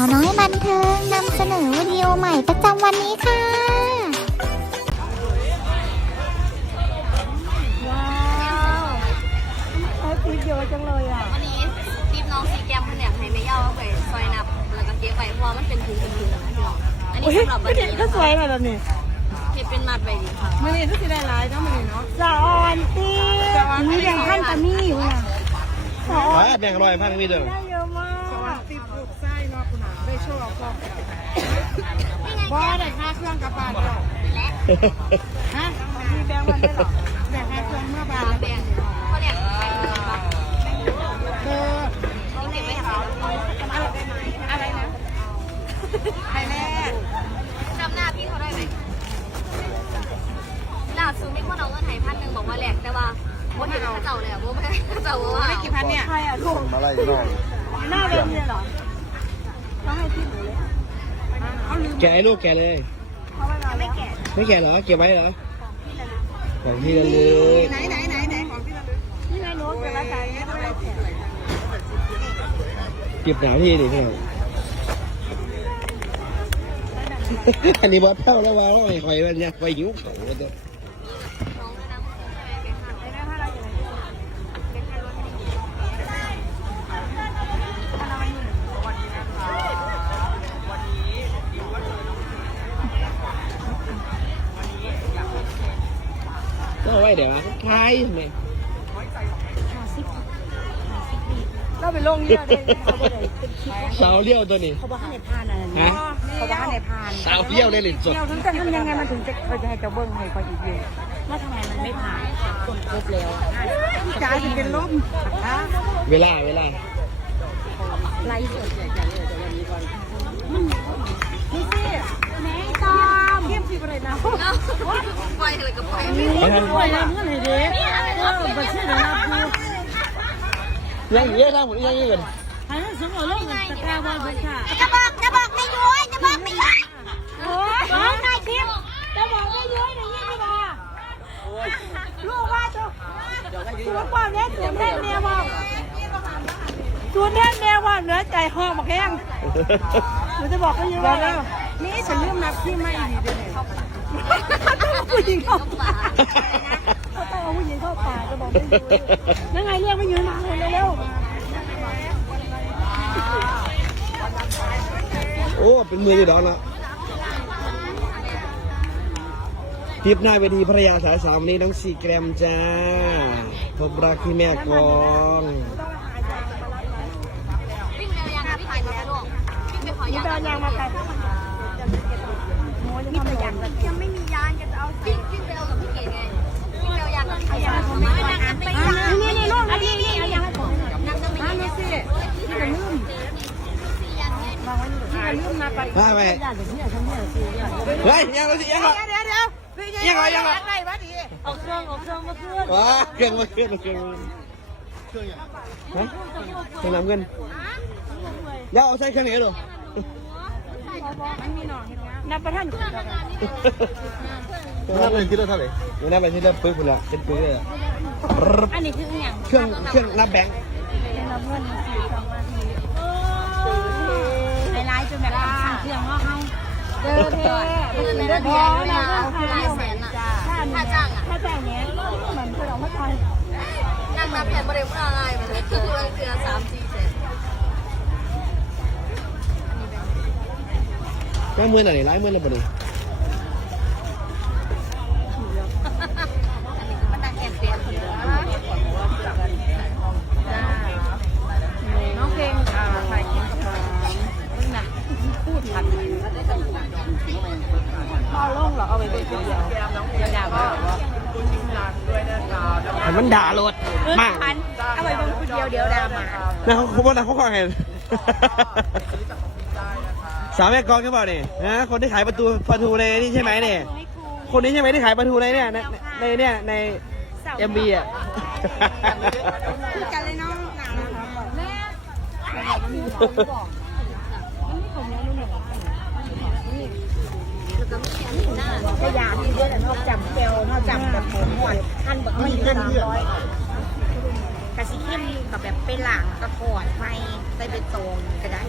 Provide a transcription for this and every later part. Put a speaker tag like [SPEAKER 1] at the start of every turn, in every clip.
[SPEAKER 1] าวน้อยบันเทิงนำเสนอวิดีโอใหม่ประจำวันนี้ค่ะ
[SPEAKER 2] ว้าวใช้ปีเยอะจังเลยอะ
[SPEAKER 3] วันนี้ทีมน้องสีแกมมันอยากให้แม่ย่าเอาไปซอยนับ แล้วก็เก็บไว้เพราะว่ามันเป็นถุงเป็นถุงนะพี่น้องอันนี้
[SPEAKER 2] อุ้ย
[SPEAKER 3] สำหรับวัน
[SPEAKER 2] เด็
[SPEAKER 3] นี้
[SPEAKER 2] กก็
[SPEAKER 3] นะ
[SPEAKER 2] สวย
[SPEAKER 3] คะ
[SPEAKER 2] แบบนี้
[SPEAKER 3] เก็บเป็นมัดไว้ดีค่ะ
[SPEAKER 2] มันนี่ก็สิได้ร้ายเนาะมันนี่เนาะสะออนตีมีแดงขั้นตะมี่อยู่น่ะสะออน
[SPEAKER 4] ไปแบ่งร้อยพันมีเด้อ
[SPEAKER 2] คุณอาได้โชว์กล้อได้ค่าเครื่องกลับบ้านเนาะฮะมีแบงค์มันได้หรอแบงค่าเครื่องเมื่อบาน
[SPEAKER 3] มแบงเขาเรียกไปเลยปะ
[SPEAKER 2] เออ
[SPEAKER 3] นี่เก็บไว้เขา
[SPEAKER 2] อะไรนะใครแน่
[SPEAKER 3] จำหน้าพี่เขาได้ไหมล่าสุดมีคนเอาเงินให้พันหนึ่งบอกว่าแหลกแต่ว่าว่าเห็นเขาเจ้าเลยอะว่าไม่เจ้าว่า
[SPEAKER 2] ได้กี่พันเนี่ยใครอะลูก
[SPEAKER 4] มาไล่น้อง
[SPEAKER 2] หน้าเป็นเนี่ยเหรอ ต้องให้ที่หนูเลยเขาลืม
[SPEAKER 4] แกะให้ลูกแกะเลย
[SPEAKER 2] เขาไว้นานไม่แกะ
[SPEAKER 4] ไม่แกะเหรอ เก็บไว้เหรอ ของพี่ละเลย
[SPEAKER 2] ไหนไหนไหนไหนของพี่ระลึกนี่นายโน้ตจะมาจ่ายให้ด้วย
[SPEAKER 4] เก็บหนาพี่ดิพี่น้อง อันนี้บอสเท่าแล้วว่าเราไอ้คอยมันเนี่ยคอยหิวเขาเด้อ
[SPEAKER 3] น้องด้วยนะไปหา
[SPEAKER 4] ก็เอาไว้เดี๋ยวนะคล้ายทำไม
[SPEAKER 2] เราไปลงเนี่ยเลยเขาบอกเลยเป็นคลิป
[SPEAKER 4] สาวเลี้ยวตัวนี้
[SPEAKER 2] เขาบอกให้ในพานอะไร
[SPEAKER 4] ฮะ
[SPEAKER 2] เขาบอกให้ในพาน
[SPEAKER 4] สาวเลี้ยวได้เลยสด
[SPEAKER 2] เที่ยวถึงจะทำยังไงมันถึงจะเขาจะให้เจ้าเบิ้งให้เขาอีกอยู่ว่าทำไมมันไม่ผ่านคนครบแล้วจ่ายจะเป็นลมนะ
[SPEAKER 4] เวลาเวลา
[SPEAKER 2] ไล่สดใหญ่ๆเลยแต่วันนี้ก่อนนี่สิแม่ตอม เข้มสิบอะไรนะ
[SPEAKER 3] ปล่อยอะไรก็ปล่อย
[SPEAKER 4] ไปทาง
[SPEAKER 2] ปล่อยแล้วเพื่อนให้เด็กเออบัตรเชื่อนะดู
[SPEAKER 4] ยังเยอะทางหมดยังเยอะกัน
[SPEAKER 2] ให้สมองเรื่องตะกร้าบอลค่ะ
[SPEAKER 1] จะบอกจะบอกไม่ย้อยจะบอกไม่ย้อย
[SPEAKER 2] โอ้ยนายทิพย์จะบอกไม่ย้อยหน่อยยี่ห้อลูกว่าจะตัวความเนี้ยเสียงแม่เมียบอกตัวแม่เมียว่าเหนือใจห้องมาแข้งหนูจะบอกเขาอยู่ว่า นี่ฉันลืมนับที่ไม่ดีด้วยเนี่ยต้องผู้หญิงเข้าป่าเขาต้องเอาผู้หญิงเข้าป่าจะบอกไม่ยืนยังไงเรียกไม่ยืนมาเลยเร็ว
[SPEAKER 4] โอ้เป็นมือที่ดอกแล้วทริปหน้าเวทีภรรยาสายสามนี้น้องสี่แกรมจ้าพบรักที่แม่กอง
[SPEAKER 3] วิ่งเร็วยางพี่ไก่มาสะดวกวิ่งไปขอยาง
[SPEAKER 2] เดินยางมาไก ลโอ้ยนี่แต่ยัง
[SPEAKER 3] ยังไม่มียางจะเอาวิ่งวิ่งไปเอากับพี่เก๋ไงวิ่งไปเอายางกับพี่เก๋ไม่ไม่นั่งกันไปยาง
[SPEAKER 2] นี่นี่ลูกอันนี้นี่อันนี้ให้ผม
[SPEAKER 3] นั่งกันไป
[SPEAKER 2] อั
[SPEAKER 3] ยานง
[SPEAKER 2] นี้สินี่ก็ลืมวางไว้นี่ก็ลืมนะไป
[SPEAKER 4] มาไป
[SPEAKER 2] เนี่นี่ยสิเนี่ย
[SPEAKER 4] เฮ้ยยังแล้วสิยังแล้ว
[SPEAKER 2] เดี๋ยวเดี๋ยว
[SPEAKER 4] ยังไงยังไง
[SPEAKER 2] อะไรวะดิเอาเครื่องเอาเครื่องมาเครื่อง
[SPEAKER 4] ว้าเครื่องมาเครื่องมาเครื่องมางฮะเครื่องน้ำเงินแล้วเอาใช้เครื่องไหนหรอ
[SPEAKER 2] นับประทัน
[SPEAKER 4] น่าเป็นที่เท่าไหร่น่าเป็นที่เริ่มปึ๊บคุณละเป็นปึ๊บเลย
[SPEAKER 2] อันนี้คืออย่าง
[SPEAKER 4] เครื่องเครื่องนับแบงค์
[SPEAKER 2] นับเงินสี่สองนาทีในไลฟ์จนแบบเครื่องว่าให้เจอเท่
[SPEAKER 3] เงินใน
[SPEAKER 2] เดือ
[SPEAKER 3] ระ
[SPEAKER 2] ด
[SPEAKER 3] เบี
[SPEAKER 2] ร้
[SPEAKER 3] ย
[SPEAKER 2] อน
[SPEAKER 3] น
[SPEAKER 2] นะ
[SPEAKER 3] นะคือหลายแสนอะถ้าจ้างอะ
[SPEAKER 2] ถ้าแต่งเนี้ยเหมือนคือเราไม่ทอย
[SPEAKER 3] นั่งนับแผ่นบริเวณอะไรมาเลยคือเดือนสามสี่ แสน
[SPEAKER 4] แม่มือไหนร้ายมือไหนบ่นี่
[SPEAKER 3] มันดังแอนเปียนคนเดียว
[SPEAKER 2] น้องเพลงอ่าถ่ายคลิปกับน้องมึงนะพูดทันพอลงเหรอเอาไปดูคนเดียวอย่าว่า
[SPEAKER 4] ให้มันด่าโลดมา
[SPEAKER 2] พันเอาไปดูคนเดียวเดียวดามา
[SPEAKER 4] นะเขาเขาบอกนะเขาขอเห็น สาวแม่กองใช่เปล่าเนี่ยนะคนที่ขายประตูประตูในนี่ใช่ไหมเนี่ยคนนี้ใช่ไหมที่ขายประตูในเนี่ยในในเนี่ยในเอ็มบีอะ
[SPEAKER 2] พูดกันเลยน้องหนาแม่ก็ยาที่เยอะนอกจำเปลนอกจำแบบผมหวานขั้นแบบไม่ขั้นร้อย จิ้มกับแบบไปหลังกระถอดไม่ใส่เป็นตองก็ได้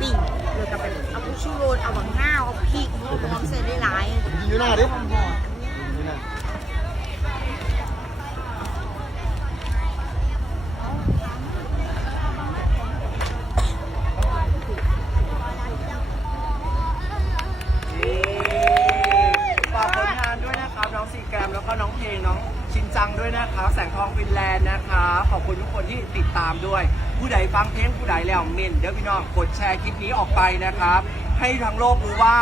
[SPEAKER 2] ติ่งเลยกับแบบเอาผู้ชูโรนเอาหวังห้า
[SPEAKER 4] วเอาพริกหอมใส่ได้หลายอยู่หน้าดิ ขอบคุณทุกคนที่ติดตามด้วย ผู้ใดฟังเพลงผู้ใดแล้วเมนเดี๋ยวพี่น้องกดแชร์คลิปนี้ออกไปนะครับ ให้ทั้งโลกรู้ว่า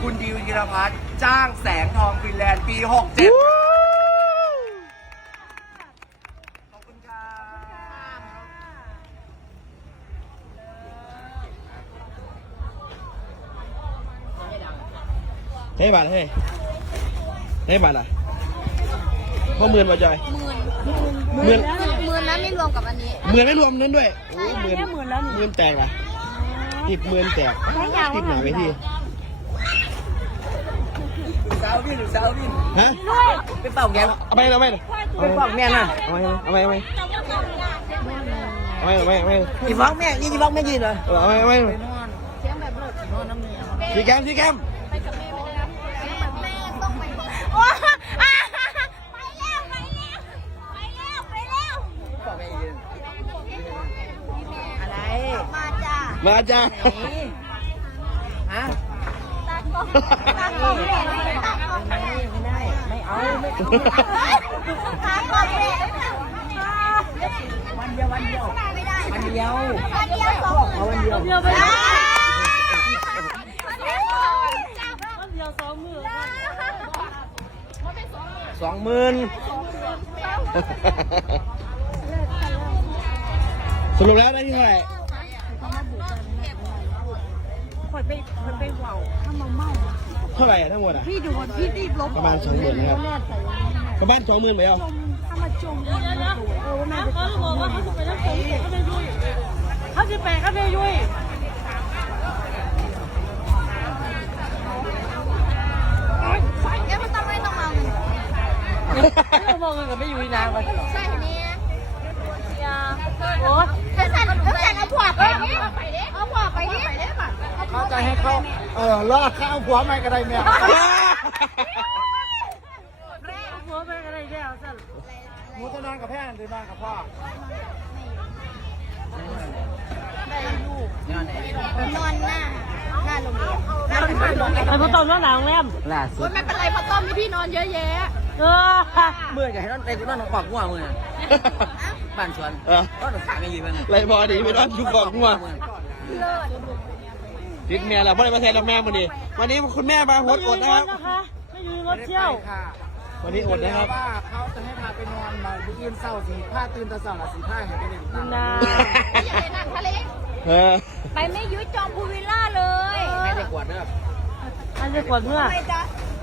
[SPEAKER 4] คุณดิวธีรพัฒน์จ้างแสงทองฟินแลนด์ปี 67 ขอบคุณครับ เฮ้ยบาทเฮ้ยเฮ้ยบาทอะพ่อหมื่นบาทจอย
[SPEAKER 3] หมื่น
[SPEAKER 4] หมื่น
[SPEAKER 3] หมื่นนั้น ไม่รวมกับอันนี้
[SPEAKER 4] หมื่นไม่รวมนั้นด้วยโอ้ยหมื่น
[SPEAKER 2] แค่หมื่นแล้ว
[SPEAKER 4] ห
[SPEAKER 2] นี่
[SPEAKER 4] มื่นแตกอะติดหมื่นแตกติดหนาไปที่
[SPEAKER 5] สาวพี่หรือสาวพี่
[SPEAKER 4] ฮะ
[SPEAKER 5] เป็นเป่าแก
[SPEAKER 4] เอาไปเอาไป
[SPEAKER 5] เป็นบอกแม่น่ะ
[SPEAKER 4] เอาไปเอาไปเอาไปเอาไปเอาไปเอาไป
[SPEAKER 5] อีบอกแม่ยี่ยี่บอกแม่ยืนเหรอ
[SPEAKER 4] เออเอาไปเอาไป
[SPEAKER 5] นอนเสียงแบบรถนอนน้ำเมีย
[SPEAKER 4] พี่แกมพี่แกม มาจ้า
[SPEAKER 5] นี่ฮะ
[SPEAKER 2] ตากล้องเลยตากล้อง
[SPEAKER 5] ไม่ไม่ได้ไม่เอาไม่เอา
[SPEAKER 2] ตากล้องเลย
[SPEAKER 5] วันเดียววันเดียว
[SPEAKER 2] ไม่ได้
[SPEAKER 5] วันเดียว
[SPEAKER 2] วันเดียวสองหมื่น
[SPEAKER 5] เอาวันเดียว
[SPEAKER 2] เดียวไปแล้ววันเดียววันเดียวสองหมื่น
[SPEAKER 5] สองหมื่น
[SPEAKER 4] สรุปแล้วได้ที่เท่าไหร่
[SPEAKER 2] ค อยไปคอยไปเว่าถ้ามาเมา
[SPEAKER 4] เท่าไหร่อะทั้งหมดอะ
[SPEAKER 2] พี่ดูพี่รีบลบ
[SPEAKER 4] ประมาณสองหมื่นนะครับประมาณสองหมื่นไหมเอา
[SPEAKER 2] ถ้ามาจมเดี๋ยวนะเออว่าแม่เขาบอกว่าเขาจะไปน้ำตกเขาจะยุ่ยเขาจะไปเขาจะยุ่ยยังไม่ต้องไม่ต้องมาไม่ต้องมองกันกับไม่ยุ่ยนานไป
[SPEAKER 3] ใช่เนี่ย
[SPEAKER 2] โอ้
[SPEAKER 3] เธอ สั่นเธอสั่นเอาผัวไปดิเอาผัวไปดิ
[SPEAKER 5] เขาจะให้เขาเออลอกข้าวผัวไม่ก็ได้แม่
[SPEAKER 2] หัวไปอะไรแล้วสั่น
[SPEAKER 5] หมูจะนอนกับแพนหรือนอนกับพ่อน
[SPEAKER 3] อนหน้าหน้าโรงเรียน
[SPEAKER 2] ไอ้พ่อต้มน้องหนาวแรม
[SPEAKER 5] ล่าสุด
[SPEAKER 3] ไม่เป็นไรพอต้อมมีพี่นอนเยอะแยะ
[SPEAKER 2] เออ
[SPEAKER 5] เมื่อจะให้นอนไปนอนของปากงัวมือ บ้านสวน
[SPEAKER 4] เออ
[SPEAKER 5] ก็ต้องขายไม่ยืนมัน
[SPEAKER 4] ไรพอดีไปนอนอยู่กองงัวพิกเมียเราไม่ได้มาแทนเราแม่วันนี้วันนี้คุณแม่มาหดอดนะครับ
[SPEAKER 2] นะคะไม่อยู่รถเที่ยว
[SPEAKER 5] ค่ะ
[SPEAKER 4] วันนี้อดนะครับ
[SPEAKER 5] ว่าเขาจะให้พาไปนอนมาบุยืนเศร้าสีผ้าตื่นตาเศร้าละสีผ้าเห็นไปเลย
[SPEAKER 2] นา
[SPEAKER 3] อย่าไปนั่งทะเล
[SPEAKER 4] เออ
[SPEAKER 3] ไปไม่ยุ้ยจอมพูวิลล่าเลย
[SPEAKER 5] ไม่ได้ขวดเด้อ
[SPEAKER 2] อันจะกดเมื่อ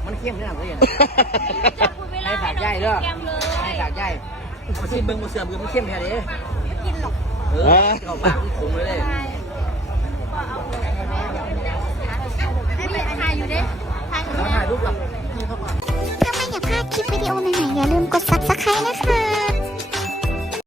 [SPEAKER 5] มันเข้มนี่หนักเลย
[SPEAKER 3] จอมพูวิลล่า
[SPEAKER 5] ให้ฝากย่ายเด้อ
[SPEAKER 3] แกมเลย
[SPEAKER 5] ให้ฝากย่าย มาชิมเบิ้งมาเสื่อมคือมันเข้มแค่นี้
[SPEAKER 3] ไม่กินหรอก
[SPEAKER 5] เออเข้าปากมันขมเลย
[SPEAKER 3] ให้ไปถ่ายอยู่เด้ถ่ายอยู่
[SPEAKER 5] แล้ว
[SPEAKER 3] เด้
[SPEAKER 5] ถ่ายรูปกับ
[SPEAKER 1] ถ้าไม่อยากพลาดคลิปวิดีโอใหม่ๆอย่าลืมกด subscribe นะคะ